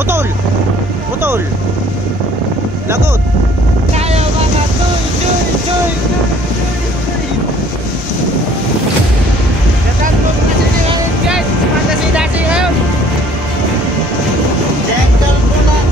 Putol. Putol. Lagot. Tayo mga tuy. Gatan po kasi ngayon guys. Dasi ngayon. Jengkel po lang.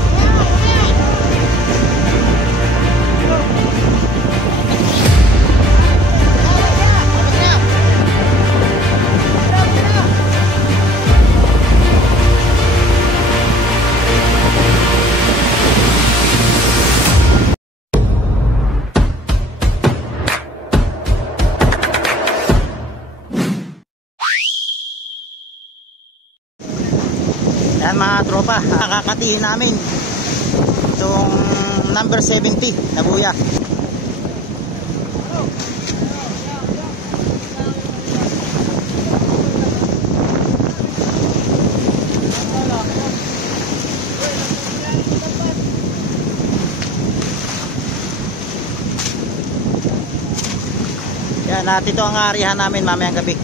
Yan mga tropa, kakatihin namin itong number 70 na buya. Yan, at ito ang arihan namin mamayang gabi.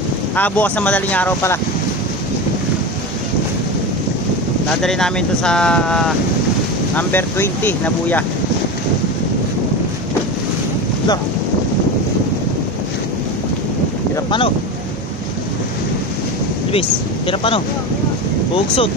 Bukas na madaling araw pala. Dadali namin to sa number 20 na buya. Ito. Hirap pa no. Ibis, hirap pa no. Bugsot.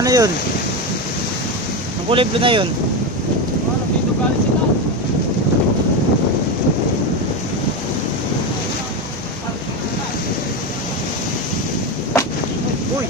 Ano yun? Ang kulay blue na yun. Dito galing sila. Uy!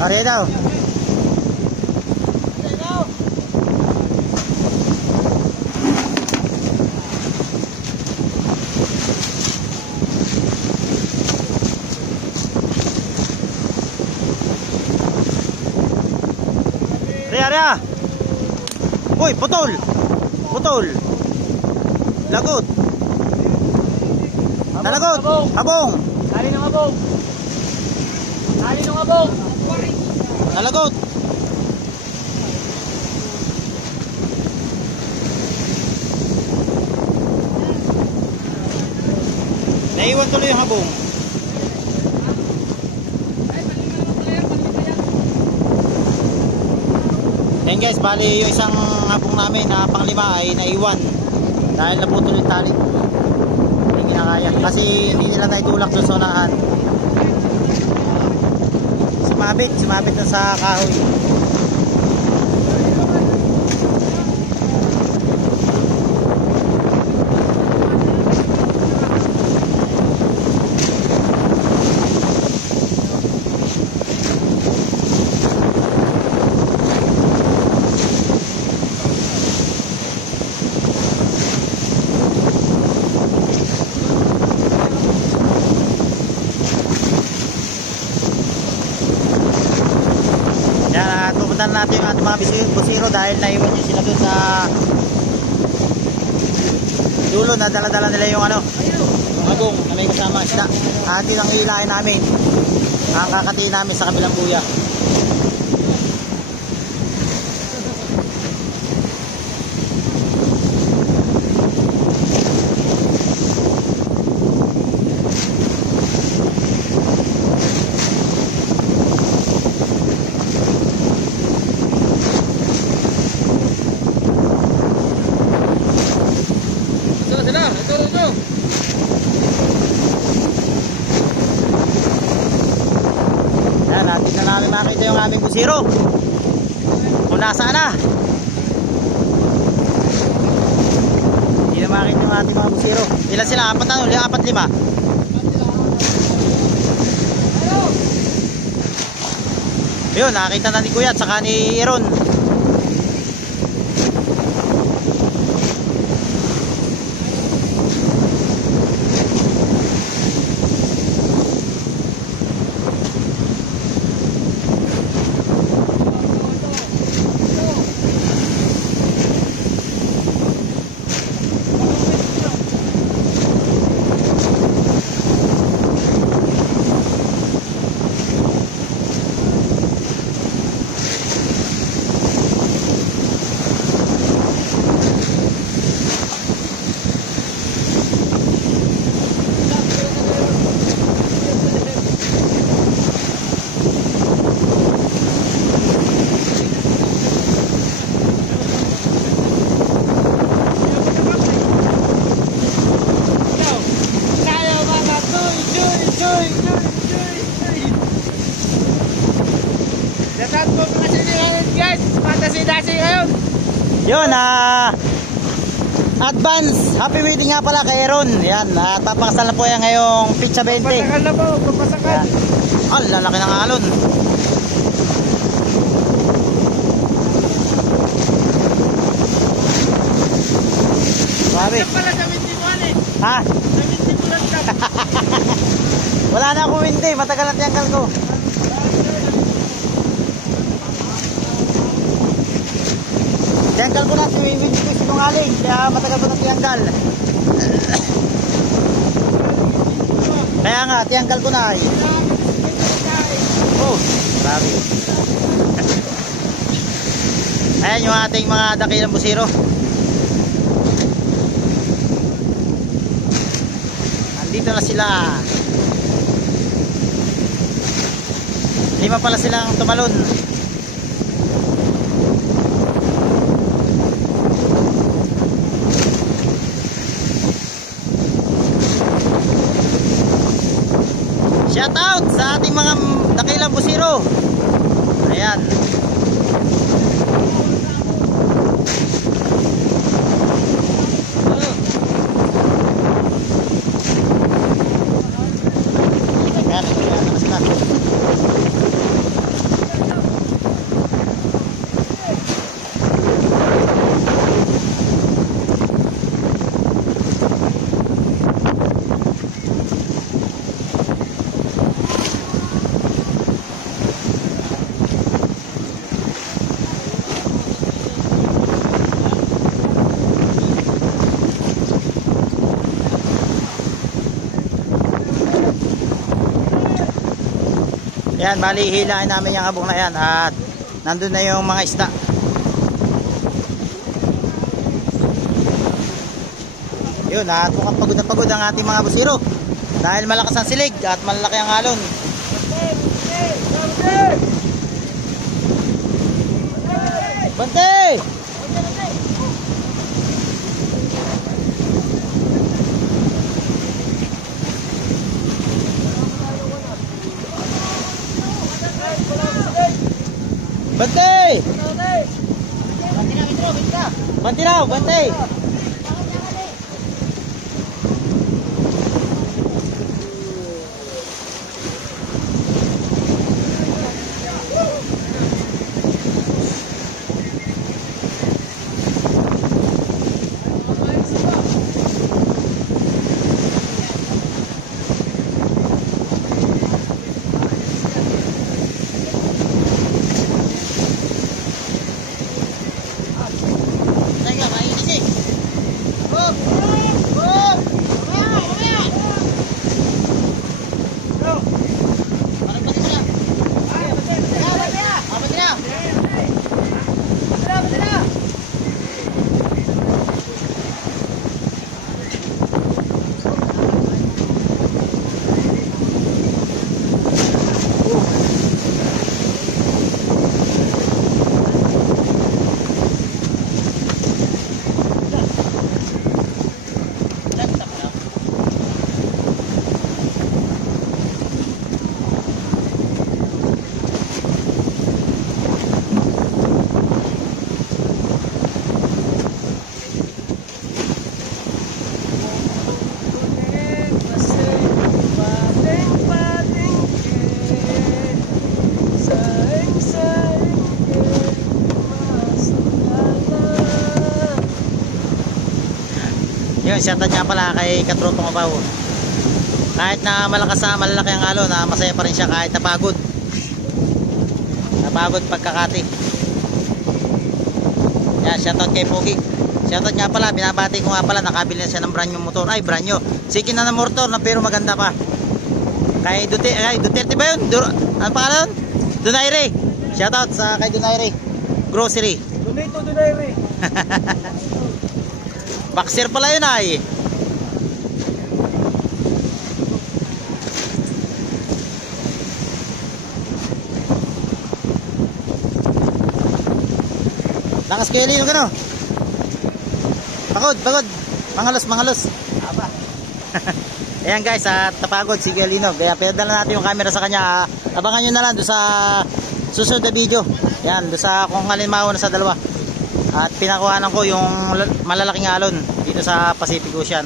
Ari daw. Ari. Uy, putol. Putol. Lagot. Nalagot. Abong. Dali ng abong. Dali ng abong. Nalagot. Naiwan tuloy yung habong. Yan guys, bali yung isang habong namin na panglima ay naiwan dahil naputol yung tali. Yung niya kaya. Kasi hindi nila naitulak doon sa unahan. Sumabit na sa kahoy. Pupuntahan natin yung ating mga busiro dahil naiwan nyo sila doon sa dulo na dala-dala nila yung ano, yung agong na may kasama isda. Atin ang ilahin namin ang kakatiin namin sa kabilang buya. Yan, natin na namin makita yung aming busiro kung nasaan na. Hindi na makita yung ating mga busiro. Ilan sila? Apat na? Apat, lima? Yun, nakita na ni Kuya at saka ni Aaron. Yun, advance happy wedding nga pala kay Aaron. Yan, papakasal na po yan ngayong Pitsa 20. Papasakan na po, papasakan. Ang lalaki ng alon. Grabe. Pala sa Windimuan eh. Ha? Sa Windimuan ka. Wala na akong windy, matagal na tiyangkal ko. Tiyangkal ko na, si windy ko sinungaling, kaya matagal ko na tiyangkal. Kaya nga, tiyangkal ko na eh. Oh, grabe. Ayan yung ating mga dakilang busiro. Andito na sila. 5 pala silang tumalon. Shout out sa ating mga dakilang busiro. Ayan. Yan, bali hilain namin yung abong na yan at nandun na yung mga isda. Yun, at mukhang pagod na pagod ang ating mga busiro dahil malakas ang silig at malaki ang alon. Bante! Bantay! Bantay raw, bantay! Yun, shoutout nga pala kay Katropong Abaw. Kahit na malakas na malalaki ang alon, masaya pa rin siya kahit napagod. Napagod pagkakati. Yan, shoutout kay Pogi. Shoutout nga pala, binabati ko nga pala, nakabili na siya ng brand new motor. Ay, brand new. Sikin na ng motor na pero maganda pa. Kay Duterte ba yun? Ano pangalan? Donaire. Shoutout sa kay Donaire Grocery. Donate to Donaire. Boxer pala yun ay. Lakas kayo Lino ka no? Pagod. Mangalos. Aba. Ayan guys, tapagod si Galino. Kaya pinadala natin yung camera sa kanya. Abangan nyo na lang doon sa susunod na video. Yan, doon sa kung halimbawa na sa dalawa. At pinakuhanan ko yung malalaking alon dito sa Pacific Ocean.